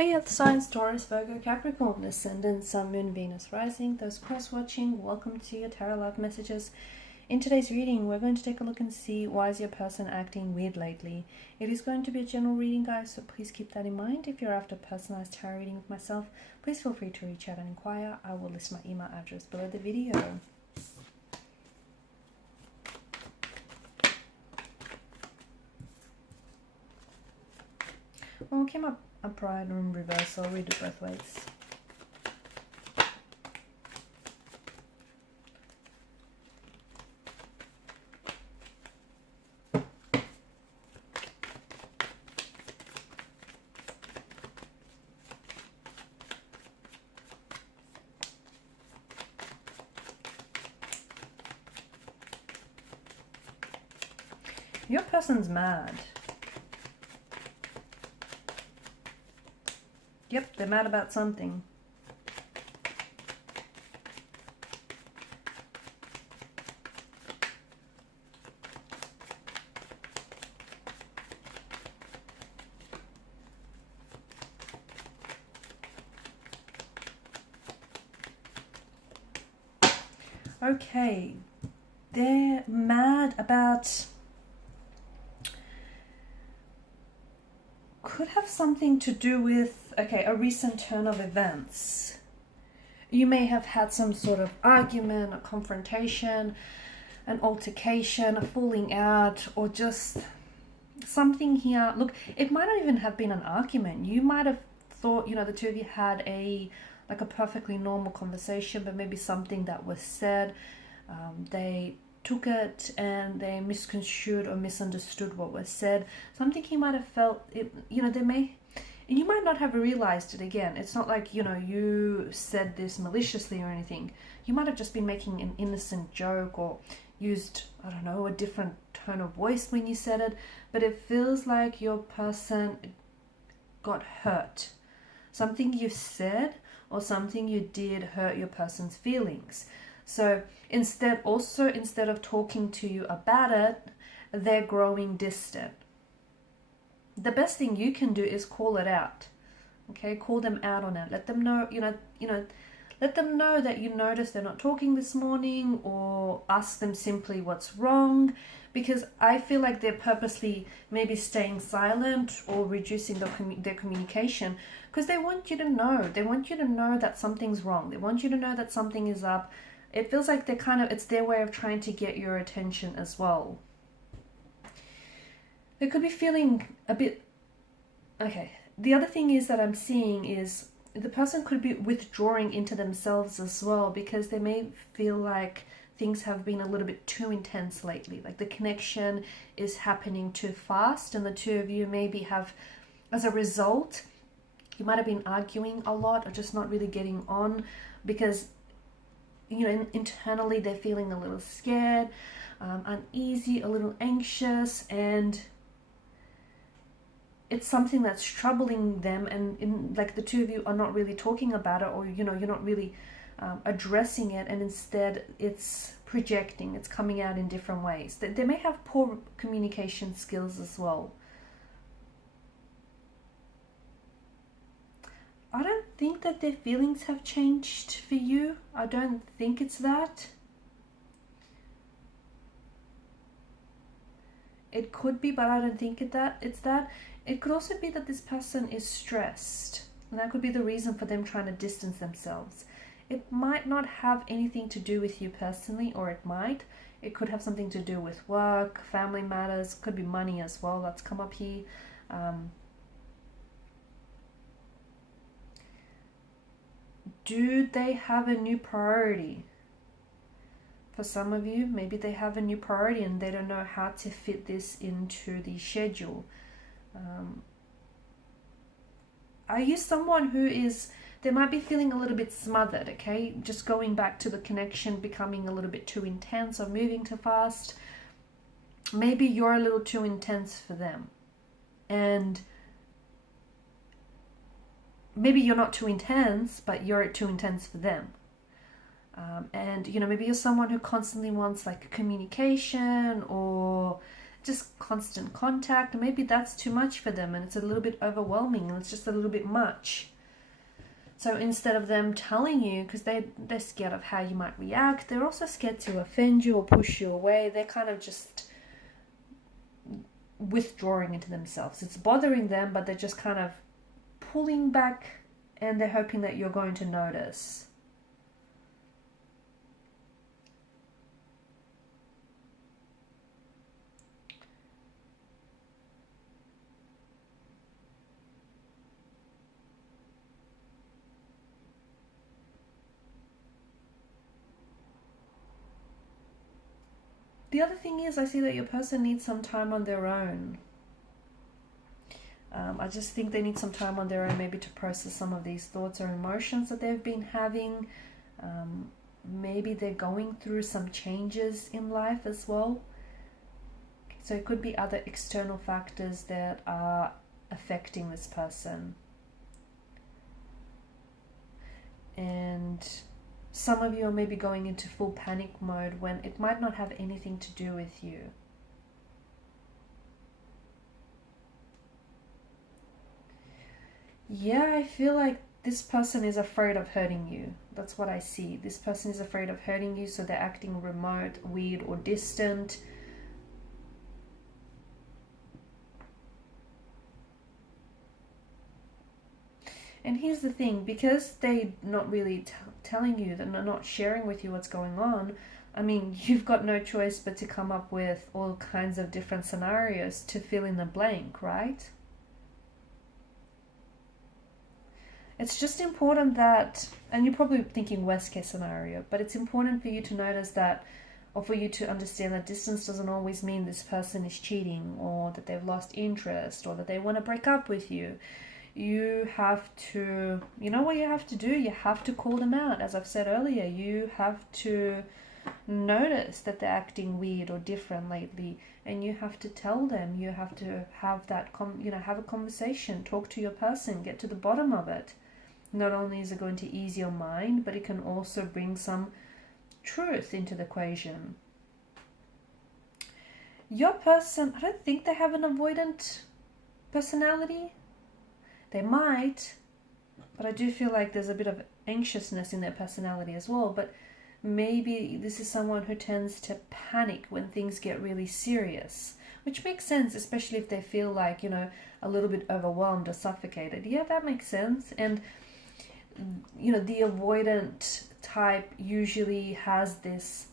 Hey Earth signs, Taurus, Virgo, Capricorn, Ascendant, Sun, Moon, Venus, Rising. Those cross-watching, welcome to your Tarot Love Messages. In today's reading, we're going to take a look and see why is your person acting weird lately. It is going to be a general reading, guys, so please keep that in mind. If you're after a personalized tarot reading with myself, please feel free to reach out and inquire. I will list my email address below the video. Well, we came up upright and in reverse, so I'll read it both ways. Your person's mad. Yep, they're mad about something. Okay, they're mad about... could have something to do with, okay, a recent turn of events. You may have had some sort of argument, a confrontation, an altercation, a falling out, or just something here. Look, it might not even have been an argument. You might have thought, you know, the two of you had a perfectly normal conversation, but maybe something that was said, they took it and they misconstrued or misunderstood what was said. Something he might have felt, you know, you might not have realized it. Again, it's not like, you know, you said this maliciously or anything. You might have just been making an innocent joke or used, I don't know, a different tone of voice when you said it, but it feels like your person got hurt. Something you said or something you did hurt your person's feelings. So instead of talking to you about it, they're growing distant. The best thing you can do is call it out. Okay, call them out on it. Let them know, let them know that you noticed they're not talking this morning, or ask them simply what's wrong, because I feel like they're purposely maybe staying silent or reducing their communication because they want you to know. They want you to know that something's wrong. They want you to know that something is up. It feels like it's their way of trying to get your attention as well. They could be feeling a bit... Okay, the other thing is that I'm seeing is the person could be withdrawing into themselves as well, because they may feel like things have been a little bit too intense lately. Like the connection is happening too fast, and the two of you maybe have, as a result, you might have been arguing a lot or just not really getting on because, you know, internally they're feeling a little scared, uneasy, a little anxious, and it's something that's troubling them, and like the two of you are not really talking about it, or, you know, you're not really addressing it, and instead it's projecting, it's coming out in different ways. They may have poor communication skills as well. I don't think that their feelings have changed for you. I don't think it's that. It could be, but I don't think it's that. It could also be that this person is stressed, and that could be the reason for them trying to distance themselves. It might not have anything to do with you personally, or it might. It could have something to do with work, family matters, could be money as well. That's come up here. Do they have a new priority? For some of you, maybe they have a new priority and they don't know how to fit this into the schedule. Are you someone who is, they might be feeling a little bit smothered, okay? Just going back to the connection becoming a little bit too intense or moving too fast. Maybe you're a little too intense for them. And maybe you're not too intense, but you're too intense for them. And, you know, maybe you're someone who constantly wants like communication, or just constant contact. Maybe that's too much for them and it's a little bit overwhelming and it's just a little bit much. So instead of them telling you, because they're scared of how you might react, they're also scared to offend you or push you away. They're kind of just withdrawing into themselves. It's bothering them, but they're just kind of pulling back and they're hoping that you're going to notice. The other thing is, I see that your person needs some time on their own. I just think they need some time on their own, maybe to process some of these thoughts or emotions that they've been having. Maybe they're going through some changes in life as well. So it could be other external factors that are affecting this person. And some of you are maybe going into full panic mode when it might not have anything to do with you. Yeah, I feel like this person is afraid of hurting you. That's what I see. This person is afraid of hurting you, so they're acting remote, weird, or distant. And here's the thing, because they're not really telling you, they're not sharing with you what's going on, I mean, you've got no choice but to come up with all kinds of different scenarios to fill in the blank, right? It's just important that, and you're probably thinking worst case scenario, but it's important for you to notice that, or for you to understand that distance doesn't always mean this person is cheating, or that they've lost interest, or that they want to break up with you. You have to, you know what you have to do? You have to call them out. As I've said earlier, you have to notice that they're acting weird or different lately, and you have to tell them. You have to have that, have a conversation, talk to your person, get to the bottom of it. Not only is it going to ease your mind, but it can also bring some truth into the equation. Your person, I don't think they have an avoidant personality. They might, but I do feel like there's a bit of anxiousness in their personality as well. But maybe this is someone who tends to panic when things get really serious, which makes sense, especially if they feel like, a little bit overwhelmed or suffocated. Yeah, that makes sense. And, the avoidant type usually has this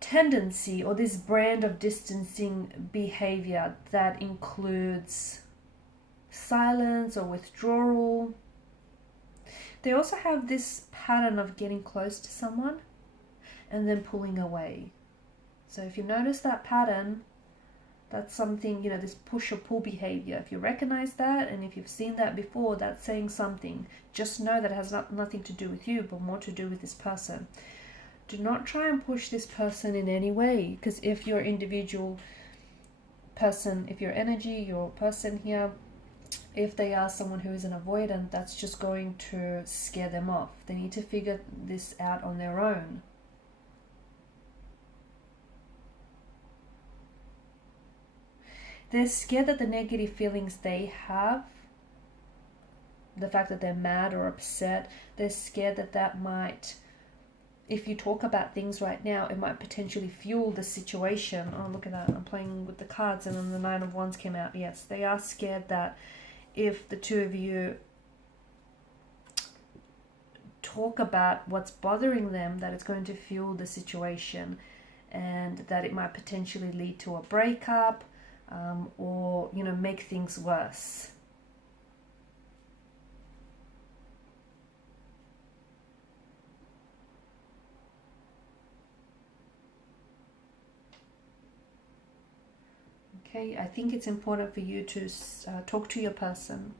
tendency or this brand of distancing behavior that includes silence or withdrawal. They also have this pattern of getting close to someone and then pulling away. So if you notice that pattern, that's something, this push or pull behavior. If you recognize that, and if you've seen that before, that's saying something. Just know that it has nothing to do with you, but more to do with this person. Do not try and push this person in any way, because if your individual person, if your energy, your person here, if they are someone who is an avoidant, that's just going to scare them off. They need to figure this out on their own. They're scared that the negative feelings they have, the fact that they're mad or upset, they're scared that might, if you talk about things right now, it might potentially fuel the situation. Oh, look at that. I'm playing with the cards and then the Nine of Wands came out. Yes, they are scared that if the two of you talk about what's bothering them, that it's going to fuel the situation and that it might potentially lead to a breakup, or make things worse. Okay, I think it's important for you to talk to your person.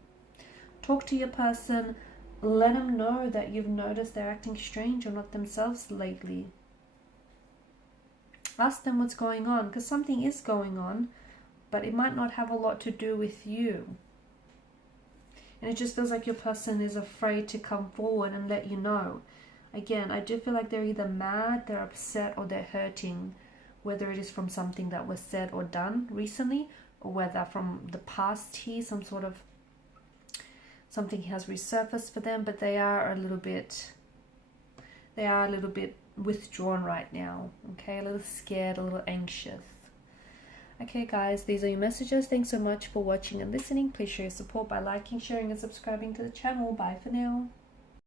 Talk to your person, let them know that you've noticed they're acting strange or not themselves lately. Ask them what's going on, because something is going on, but it might not have a lot to do with you. And it just feels like your person is afraid to come forward and let you know. Again, I do feel like they're either mad, they're upset, or they're hurting whether it is from something that was said or done recently, or whether from the past here, something has resurfaced for them, but they are a little bit withdrawn right now, okay, a little scared, a little anxious. Okay guys, these are your messages. Thanks so much for watching and listening. Please show your support by liking, sharing and subscribing to the channel. Bye for now.